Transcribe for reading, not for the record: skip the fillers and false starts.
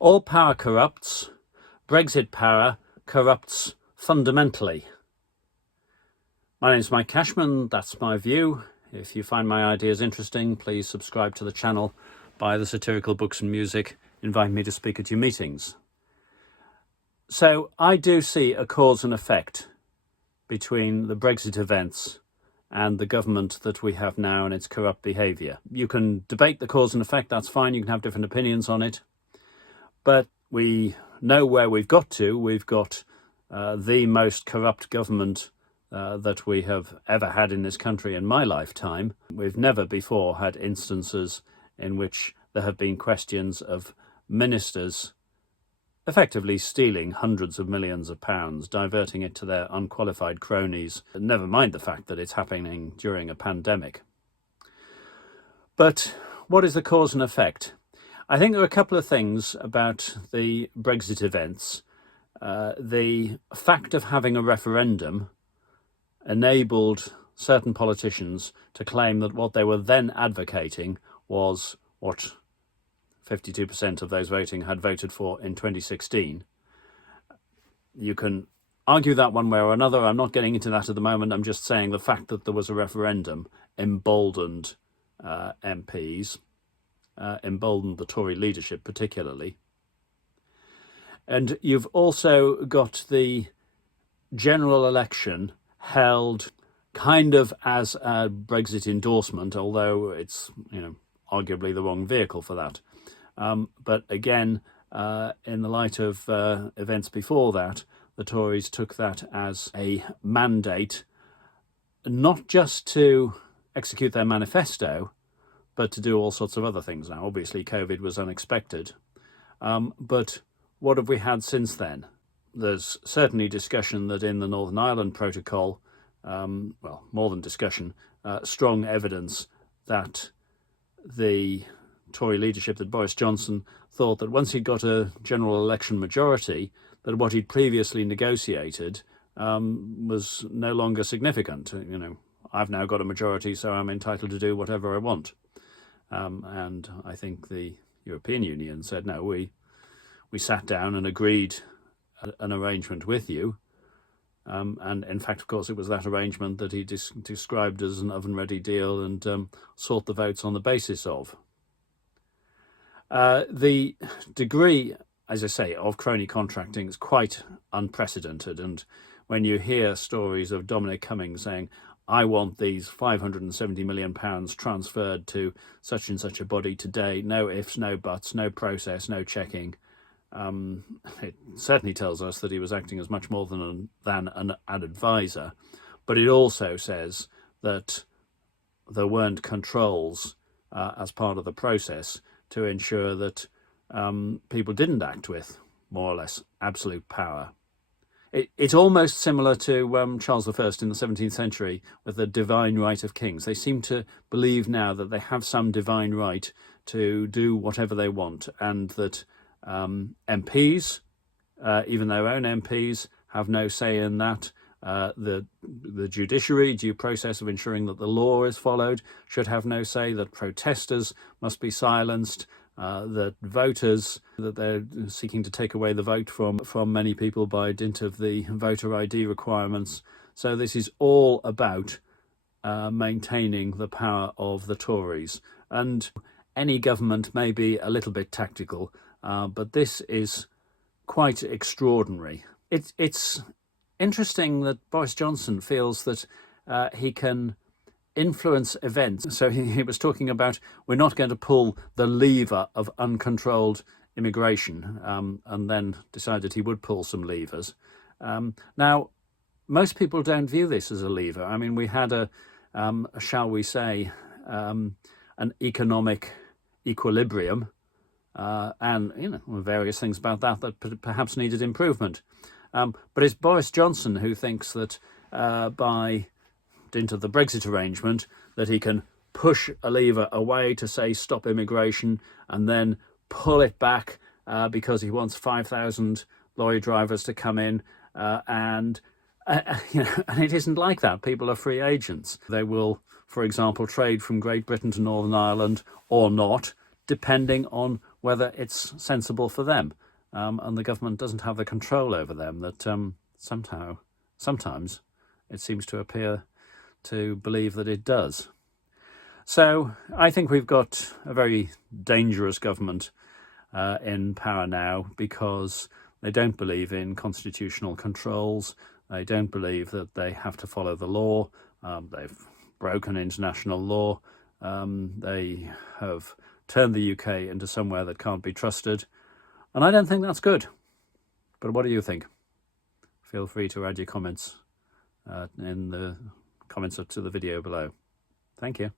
All power corrupts. Brexit power corrupts fundamentally. My name is Mike Cashman. That's my view. If you find my ideas interesting, please subscribe to the channel, buy the satirical books and music, invite me to speak at your meetings. So I do see a cause and effect between the Brexit events and the government that we have now and its corrupt behaviour. You can debate the cause and effect, that's fine, you can have different opinions on it, but we know where we've got to. We've got the most corrupt government that we have ever had in this country in my lifetime. We've never before had instances in which there have been questions of ministers effectively stealing hundreds of millions of pounds, diverting it to their unqualified cronies, never mind the fact that it's happening during a pandemic. But what is the cause and effect? I think there are a couple of things about the Brexit events. The fact of having a referendum enabled certain politicians to claim that what they were then advocating was what 52% of those voting had voted for in 2016. You can argue that one way or another. I'm not getting into that at the moment. I'm just saying the fact that there was a referendum emboldened MPs, emboldened the Tory leadership particularly. And you've also got the general election held kind of as a Brexit endorsement, although it's, arguably the wrong vehicle for that. But again, in the light of events before that, the Tories took that as a mandate, not just to execute their manifesto, but to do all sorts of other things. Now, obviously, COVID was unexpected. But what have we had since then? There's certainly discussion that in the Northern Ireland Protocol, well, more than discussion, strong evidence that the Tory leadership, that Boris Johnson thought that once he'd got a general election majority, that what he'd previously negotiated was no longer significant. I've now got a majority, so I'm entitled to do whatever I want. And I think the European Union said, no, we sat down and agreed an arrangement with you. And in fact, of course, it was that arrangement that he described as an oven-ready deal and sought the votes on the basis of. The degree, as I say, of crony contracting is quite unprecedented. And when you hear stories of Dominic Cummings saying, I want these £570 million transferred to such and such a body today, no ifs, no buts, no process, no checking, it certainly tells us that he was acting as much more than an advisor. But it also says that there weren't controls as part of the process to ensure that people didn't act with more or less absolute power. It's almost similar to Charles I in the 17th century with the divine right of kings. They seem to believe now that they have some divine right to do whatever they want, and that MPs, even their own MPs, have no say in that. The judiciary, due process of ensuring that the law is followed, should have no say, that protesters must be silenced, that voters, that they're seeking to take away the vote from many people by dint of the voter ID requirements. So this is all about maintaining the power of the Tories. And any government may be a little bit tactical, but this is quite extraordinary. It's interesting that Boris Johnson feels that he can influence events. So he was talking about, we're not going to pull the lever of uncontrolled immigration, and then decided he would pull some levers. Now, most people don't view this as a lever. I mean, we had shall we say, an economic equilibrium, and various things about that perhaps needed improvement. But it's Boris Johnson who thinks that by dint of the Brexit arrangement, that he can push a lever away to say stop immigration and then pull it back because he wants 5,000 lorry drivers to come in, and it isn't like that. People are free agents. They will, for example, trade from Great Britain to Northern Ireland or not, depending on whether it's sensible for them. And the government doesn't have the control over them that sometimes it seems to appear to believe that it does. So I think we've got a very dangerous government in power now, because they don't believe in constitutional controls. They don't believe that they have to follow the law. They've broken international law. They have turned the UK into somewhere that can't be trusted. And I don't think that's good. But what do you think? Feel free to add your comments in the comments to the video below. Thank you.